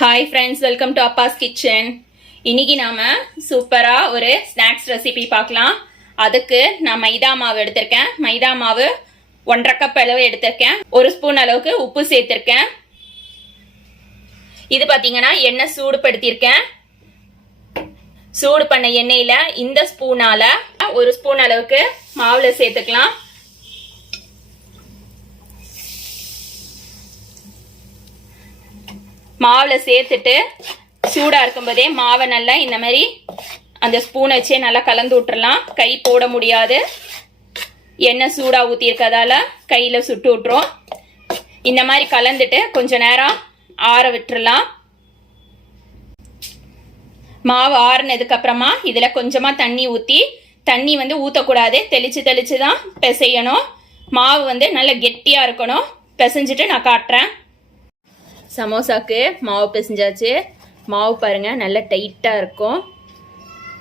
Hi friends, welcome to Abbas kitchen. இன்னைக்கு நாம சூப்பரா ஒரு ஸ்நாக்ஸ் ரெசிபி பார்க்கலாம். அதுக்கு நான் மைதா மாவு எடுத்திருக்கேன். மைதா மாவு 1.5 கப் அளவு எடுத்திருக்கேன். 1 ஸ்பூன் அளவுக்கு உப்பு சேர்த்திருக்கேன். இது பாத்தீங்கன்னா எண்ணெய் சூடுபடுத்தியிருக்கேன். சூடு பண்ண எண்ணெயில இந்த ஸ்பூனால 1 ஸ்பூன் அளவுக்கு மாவுல சேர்த்துக்கலாம். மாவுல சேர்த்துட்டு சூடா இருக்கும்போதே மாவை நல்லா இந்த மாதிரி அந்த ஸ்பூனை வச்சே நல்லா கலந்து விட்டுறலாம். கை போட முடியாது, எண்ணெய் சூடா ஊத்தி இருக்கதால கையில சுட்டு விட்டுரும். இந்த மாதிரி கலந்துட்டு கொஞ்ச நேரம் ஆற விட்டுறலாம். மாவு ஆறுனதுக்கு அப்புறமா இதுல கொஞ்சமா தண்ணி ஊத்தி, தண்ணி ஊத்தக்கூடாது, தெளிச்சு தெளிச்சு தான் பிசையணும். மாவு நல்ல கெட்டியா இருக்கணும். பிசைஞ்சிட்டு நான் காட்டுறேன். சமோசாக்கு மாவு பிசைஞ்சாச்சு. மாவு பாருங்க நல்ல டைட்டா இருக்கும்.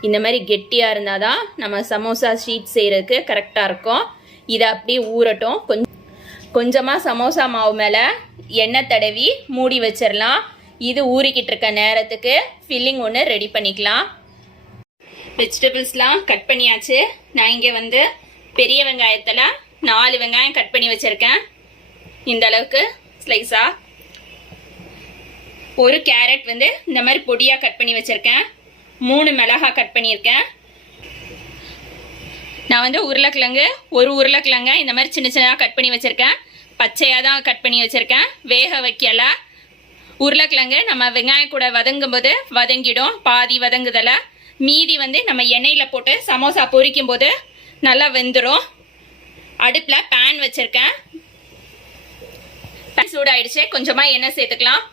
இந்த மாதிரி கெட்டியா இருந்தாதான் நம்ம சமோசா ஷீட் செய்யறதுக்கு கரெக்டா இருக்கும். இதை அப்படியே ஊறட்டும். கொஞ்சமா சமோசா மாவு மேல எண்ணெய் தடவி மூடி வச்சிடலாம். இது ஊறிக்கிட்டு இருக்க நேரத்துக்கு ஃபில்லிங் ஒன்று ரெடி பண்ணிக்கலாம். வெஜிடபிள்ஸ்லாம் கட் பண்ணியாச்சு. நான் இங்கே பெரிய வெங்காயத்தில் 4 வெங்காயம் கட் பண்ணி வச்சிருக்கேன். இந்த அளவுக்கு ஸ்லைஸா. ஒரு கேரட் இந்த மாதிரி பொடியா கட் பண்ணி வச்சிருக்கேன். 3 மிளகாய் கட் பண்ணியிருக்கேன். நான் உருளைக்கிழங்கு, ஒரு உருளைக்கிழங்க இந்த மாதிரி சின்ன சின்னதாக கட் பண்ணி வச்சிருக்கேன். பச்சையாக தான் கட் பண்ணி வச்சிருக்கேன், வேக வைக்கல. உருளைக்கிழங்கு நம்ம வெங்காயம் கூட வதங்கும் போது வதங்கிடும், பாதி வதங்குதல. மீதி நம்ம எண்ணெயில போட்டு சமோசா பொரிக்கும் போது நல்லா வெந்துடும். அடுப்புல பேன் வச்சிருக்கேன். பேன் சூடாயிடுச்சு. கொஞ்சமா எண்ணெய் சேர்த்துக்கலாம்.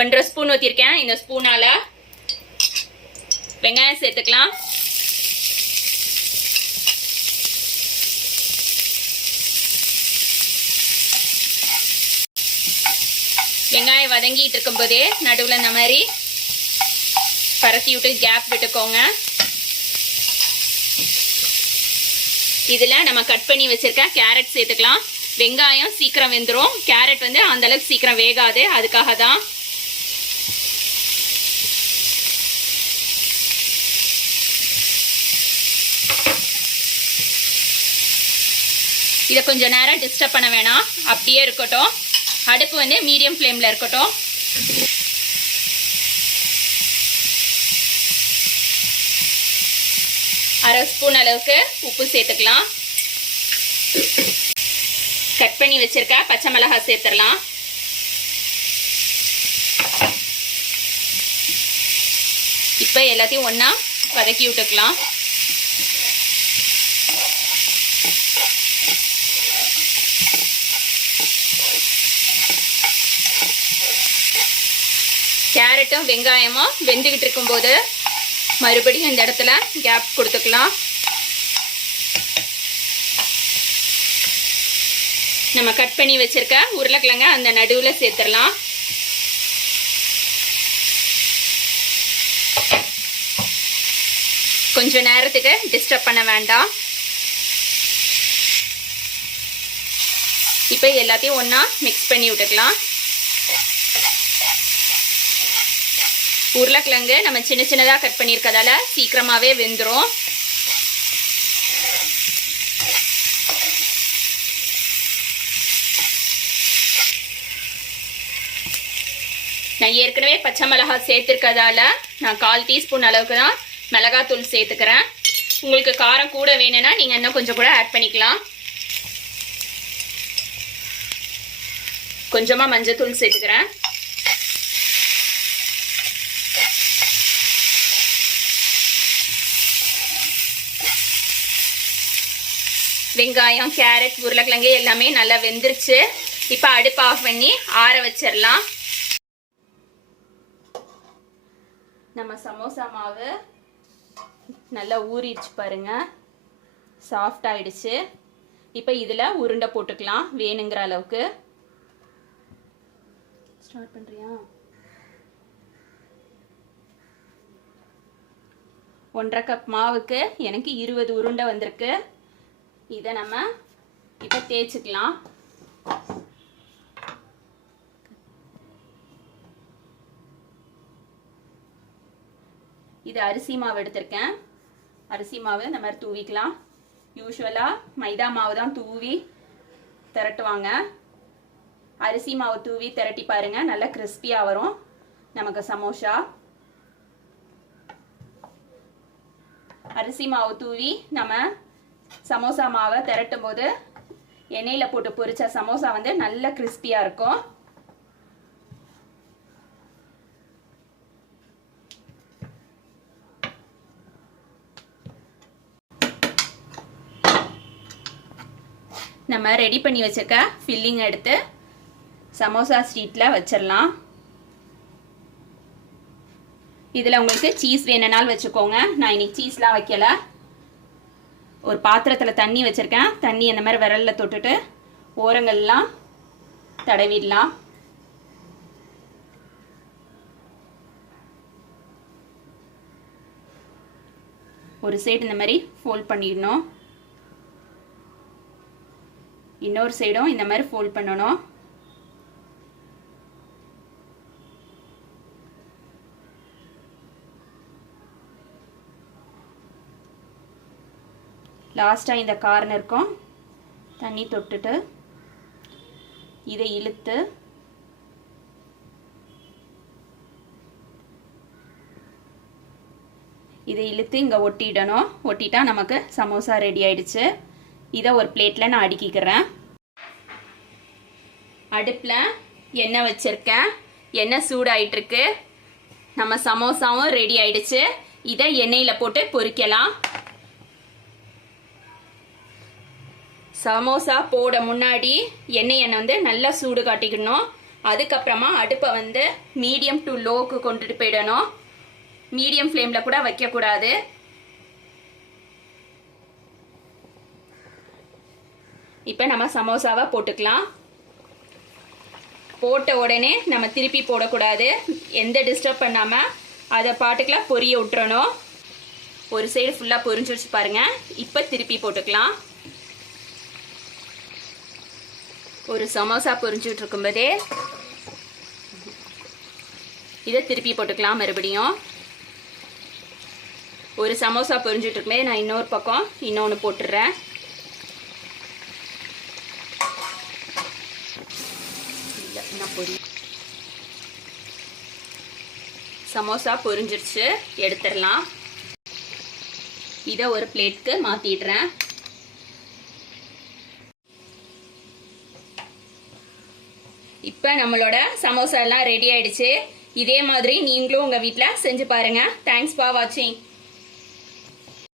ஒன்றரை ஸ்பூன் ஊற்றிருக்கேன். இந்த ஸ்பூனால வெங்காயம் சேர்த்துக்கலாம். வெங்காயம் வதங்கிட்டு இருக்கும் போதே நடுவில் இந்த மாதிரி பரத்தி விட்டு கேப் விட்டுக்கோங்க. இதுல நம்ம கட் பண்ணி வச்சிருக்க கேரட் சேர்த்துக்கலாம். வெங்காயம் சீக்கிரம் வெந்துடும், கேரட் அந்த அளவுக்கு சீக்கிரம் வேகாது, அதுக்காக தான். இதை கொஞ்ச நேரம் டிஸ்டர்ப் பண்ண வேணாம், அப்படியே இருக்கட்டும். அடுப்பு மீடியம் ஃப்ளேம்ல இருக்கட்டும். அரை ஸ்பூன் அளவுக்கு உப்பு சேர்த்துக்கலாம். கட் பண்ணி வச்சிருக்க பச்சை மிளகாய் சேர்த்துடலாம். இப்போ எல்லாத்தையும் ஒண்ணா வதக்கி விட்டுக்கலாம். கேரட்டும் வெங்காயமும் வெந்துகிட்டு இருக்கும் போது மறுபடியும் இந்த இடத்துல கேப் கொடுத்துக்கலாம். நம்ம கட் பண்ணி வச்சிருக்க உருளைக்கிழங்க அந்த நடுவில் சேர்த்துடலாம். கொஞ்ச நேரத்துக்கு டிஸ்டர்ப் பண்ண வேண்டாம். இப்போ எல்லாத்தையும் ஒண்ணா மிக்ஸ் பண்ணி விட்டுக்கலாம். உருளைக்கிழங்கு நம்ம சின்ன சின்னதாக கட் பண்ணியிருக்கதால சீக்கிரமாகவே வெந்துடும். நான் ஏற்கனவே பச்சை மிளகாய் சேர்த்துருக்கதால நான் 1/4 டீஸ்பூன் அளவுக்கு தான் மிளகாத்தூள் சேர்த்துக்கிறேன். உங்களுக்கு காரம் கூட வேணும்னா நீங்கள் இன்னும் கொஞ்சம் கூட ஆட் பண்ணிக்கலாம். கொஞ்சமாக மஞ்சத்தூள் சேர்த்துக்கிறேன். வெங்காயம், கேரட், உருளைக்கிழங்கு எல்லாமே நல்லா வெந்துருச்சு. இப்போ அடுப்பு ஆஃப் பண்ணி ஆற வச்சிடலாம். நம்ம சமோசா மாவு நல்லா ஊறிடுச்சு பாருங்க, சாஃப்ட் ஆயிடுச்சு. இப்போ இதில் உருண்டை போட்டுக்கலாம் வேணுங்கிற அளவுக்கு. ஸ்டார்ட் பண்ணுறியா? 1.5 கப் மாவுக்கு எனக்கு 20 உருண்டை வந்திருக்கு. இதை நம்ம இப்போ தேய்ச்சிக்கலாம். இது அரிசி மாவு எடுத்திருக்கேன். அரிசி மாவு இந்த மாதிரி தூவிக்கலாம். யூஸ்வலாக மைதா மாவு தான் தூவி திரட்டுவாங்க. அரிசி மாவு தூவி திரட்டி பாருங்க, நல்லா கிறிஸ்பியாக வரும் நமக்கு சமோசா. அரிசி மாவு தூவி நம்ம சமோசா மாவை திரட்டும் போது எண்ணெயில் போட்டு பொரிச்ச சமோசா வந்து நல்ல கிறிஸ்பியாக இருக்கும். நம்ம ரெடி பண்ணி வச்சிருக்க ஃபில்லிங் எடுத்து சமோசா ஸ்ட்ரீட்டில் வச்சிடலாம். இதில் உங்களுக்கு சீஸ் வேணுனாலும் வச்சுக்கோங்க. நான் இன்னைக்கு சீஸ்லாம் வைக்கல. ஒரு பாத்திரத்தில் தண்ணி வச்சுருக்கேன். தண்ணி அந்த மாதிரி விரலில் தொட்டுட்டு ஓரங்கள்லாம் தடவிடலாம். ஒரு சைடு இந்த மாதிரி ஃபோல்ட் பண்ணிடணும். இன்னொரு சைடும் இந்த மாதிரி ஃபோல்ட் பண்ணணும். லாஸ்ட்டாக இந்த கார்னருக்கும் தண்ணி தொட்டுட்டு இதை இழுத்து இங்கே ஒட்டிடணும். ஒட்டிட்டா நமக்கு சமோசா ரெடி ஆயிடுச்சு. இதை ஒரு பிளேட்டில் நான் அடுக்கிக்கிறேன். அடுப்பில் எண்ணெய் வச்சுருக்கேன். எண்ணெய் சூடாயிட்டிருக்கு. நம்ம சமோசாவும் ரெடி ஆயிடுச்சு. இதை எண்ணெயில் போட்டு பொரிக்கலாம். சமோசா போட முன்னாடி எண்ணெயை வந்து நல்லா சூடு காட்டிக்கணும். அதுக்கப்புறமா அடுப்பை வந்து மீடியம் டு லோக்கு கொண்டுட்டு போயிடணும். மீடியம் ஃப்ளேமில் கூட வைக்கக்கூடாது. இப்போ நம்ம சமோசாவை போட்டுக்கலாம். போட்ட உடனே நம்ம திருப்பி போடக்கூடாது. எந்த டிஸ்டர்ப் பண்ணாமல் அதை பாட்டுக்கெல்லாம் பொரிய விட்டுறணும். ஒரு சைடு ஃபுல்லாக பொரிஞ்சு வச்சு பாருங்க. இப்போ திருப்பி போட்டுக்கலாம். ஒரு சமோசா பொரிஞ்சுட்டு இருக்கும்போதே இதை திருப்பி போட்டுக்கலாம். மறுபடியும் ஒரு சமோசா பொரிஞ்சுட்டு இருக்கும்போது நான் இன்னொரு பக்கம் இன்னொன்று போட்டுடுறேன். சமோசா பொரிஞ்சிருச்சு, எடுத்துடலாம். இதை ஒரு பிளேட்க்கு மாற்றிடுறேன். இப்போ நம்மளோட சமோசா எல்லாம் ரெடி ஆயிடுச்சு. இதே மாதிரி நீங்களும் உங்கள் வீட்டில் செஞ்சு பாருங்கள். தேங்க்ஸ் ஃபார் வாட்சிங்.